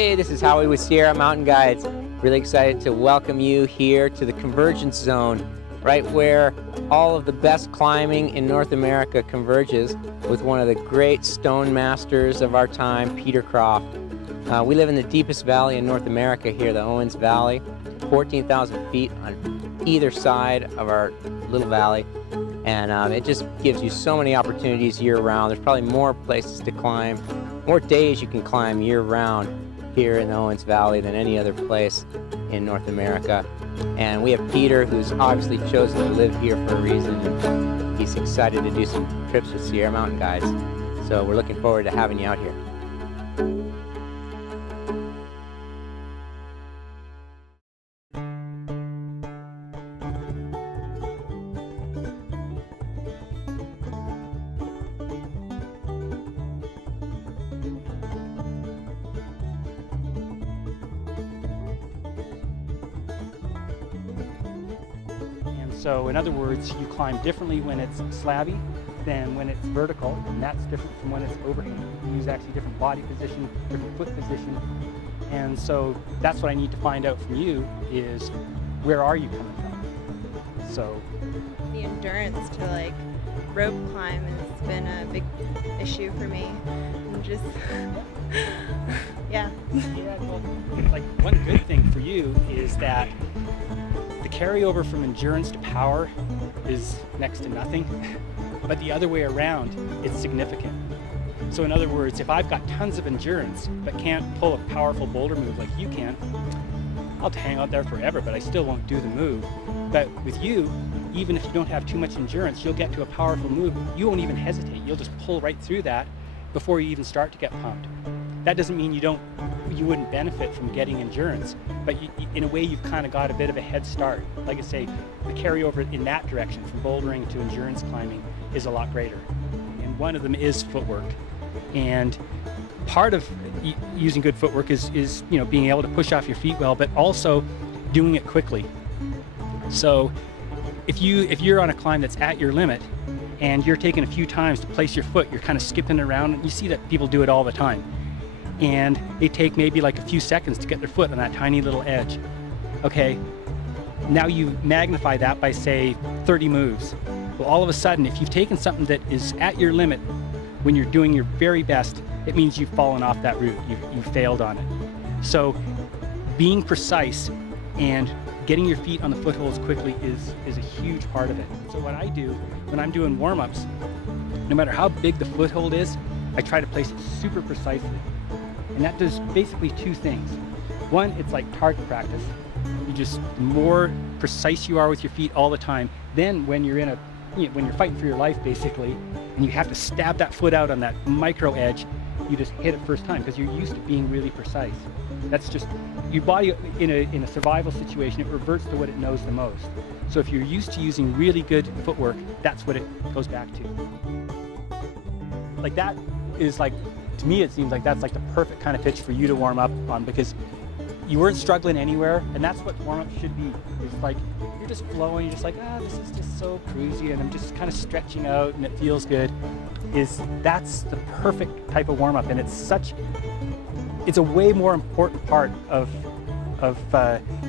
Hey, this is Howie with Sierra Mountain Guides. Really excited to welcome you here to the Convergence Zone, right where all of the best climbing in North America converges with one of the great stone masters of our time, Peter Croft. We live in the deepest valley in North America here, the Owens Valley, 14,000 feet on either side of our little valley. And it just gives you so many opportunities year-round. There's probably more places to climb, more days you can climb year-round here in the Owens Valley than any other place in North America. And we have Peter, who's obviously chosen to live here for a reason. And he's excited to do some trips with Sierra Mountain Guides. So we're looking forward to having you out here. So in other words, you climb differently when it's slabby than when it's vertical, and that's different from when it's overhanging. You use actually different body position, different foot position. And so that's what I need to find out from you is, where are you coming from? So the endurance to like rope climb has been a big issue for me. I'm just, yeah. Yeah, well, like one good thing for you is that the carryover from endurance to power is next to nothing, but the other way around, it's significant. So in other words, if I've got tons of endurance but can't pull a powerful boulder move like you can, I'll hang out there forever, but I still won't do the move. But with you, even if you don't have too much endurance, you'll get to a powerful move. You won't even hesitate. You'll just pull right through that before you even start to get pumped. That doesn't mean you wouldn't benefit from getting endurance, but in a way you've kind of got a bit of a head start. Like I say, the carryover in that direction from bouldering to endurance climbing is a lot greater. And one of them is footwork. And part of using good footwork is being able to push off your feet well, but also doing it quickly. So if you're on a climb that's at your limit and you're taking a few times to place your foot, you're kind of skipping around, and you see that people do it all the time. And they take maybe like a few seconds to get their foot on that tiny little edge. Okay, now you magnify that by say 30 moves. Well, all of a sudden, if you've taken something that is at your limit when you're doing your very best, it means you've fallen off that route, you've failed on it. So being precise and getting your feet on the footholds quickly is a huge part of it. So what I do when I'm doing warm-ups, no matter how big the foothold is, I try to place it super precisely. And that does basically two things. One, it's like target practice. The more precise you are with your feet all the time, then when you're when you're fighting for your life basically, and you have to stab that foot out on that micro edge, you just hit it first time because you're used to being really precise. That's just your body in a survival situation. It reverts to what it knows the most. So if you're used to using really good footwork, that's what it goes back to. Like that is like, to me it seems like that's like the perfect kind of pitch for you to warm up on, because you weren't struggling anywhere, and that's what warm-up should be. It's like you're just flowing, you're just like, this is just so cruisy, and I'm just kind of stretching out and it feels good. That's the perfect type of warm-up, and it's a way more important part of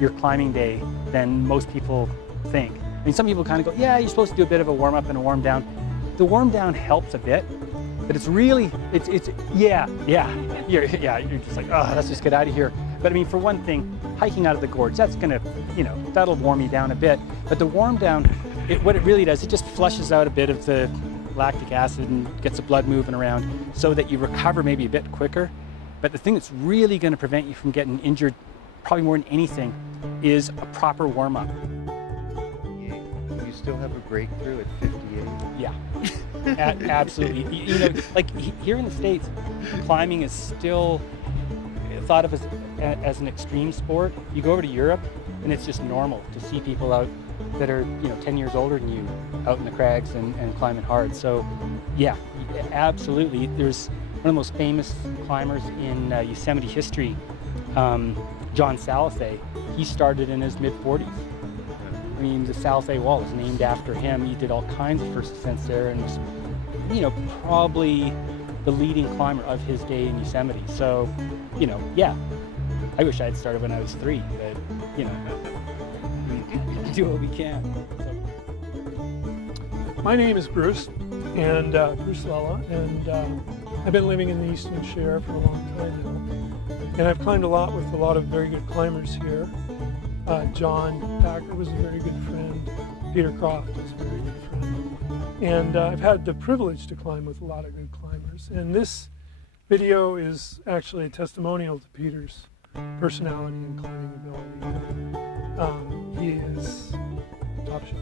your climbing day than most people think. I mean, some people kind of go, yeah, you're supposed to do a bit of a warm-up and a warm-down. The warm-down helps a bit, but it's really, you're just like, let's just get out of here. But I mean, for one thing, hiking out of the gorge, that's gonna, that'll warm you down a bit. But the warm down, what it really does, it just flushes out a bit of the lactic acid and gets the blood moving around so that you recover maybe a bit quicker. But the thing that's really gonna prevent you from getting injured, probably more than anything, is a proper warm up. You still have a breakthrough at 58? Yeah. Absolutely. Like here in the States, climbing is still thought of as an extreme sport. You go over to Europe and it's just normal to see people out that are 10 years older than you out in the crags and climbing hard. So yeah, absolutely. There's one of the most famous climbers in Yosemite history, John Salifay. He started in his mid-40s. I mean, the Salifay Wall is named after him. He did all kinds of first ascents there, and was, probably the leading climber of his day in Yosemite. So, you know, yeah, I wish I had started when I was 3, but, you know, we do what we can. So. My name is Bruce, and Bruce Lella, and I've been living in the Eastern Share for a long time now. And I've climbed a lot with a lot of very good climbers here. John Packer was a very good friend. Peter Croft was a very good friend. And I've had the privilege to climb with a lot of good climbers. And this video is actually a testimonial to Peter's personality and climbing ability. He is top shelf.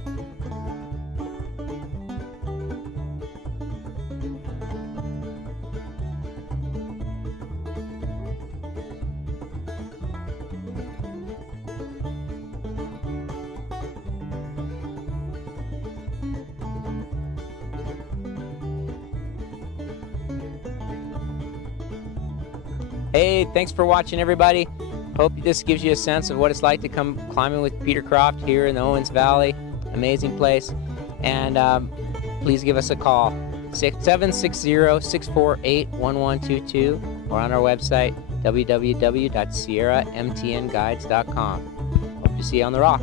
Hey, thanks for watching, everybody. Hope this gives you a sense of what it's like to come climbing with Peter Croft here in the Owens Valley. Amazing place. And please give us a call, 760-648-1122, or on our website, www.sierramtnguides.com. Hope to see you on the rock.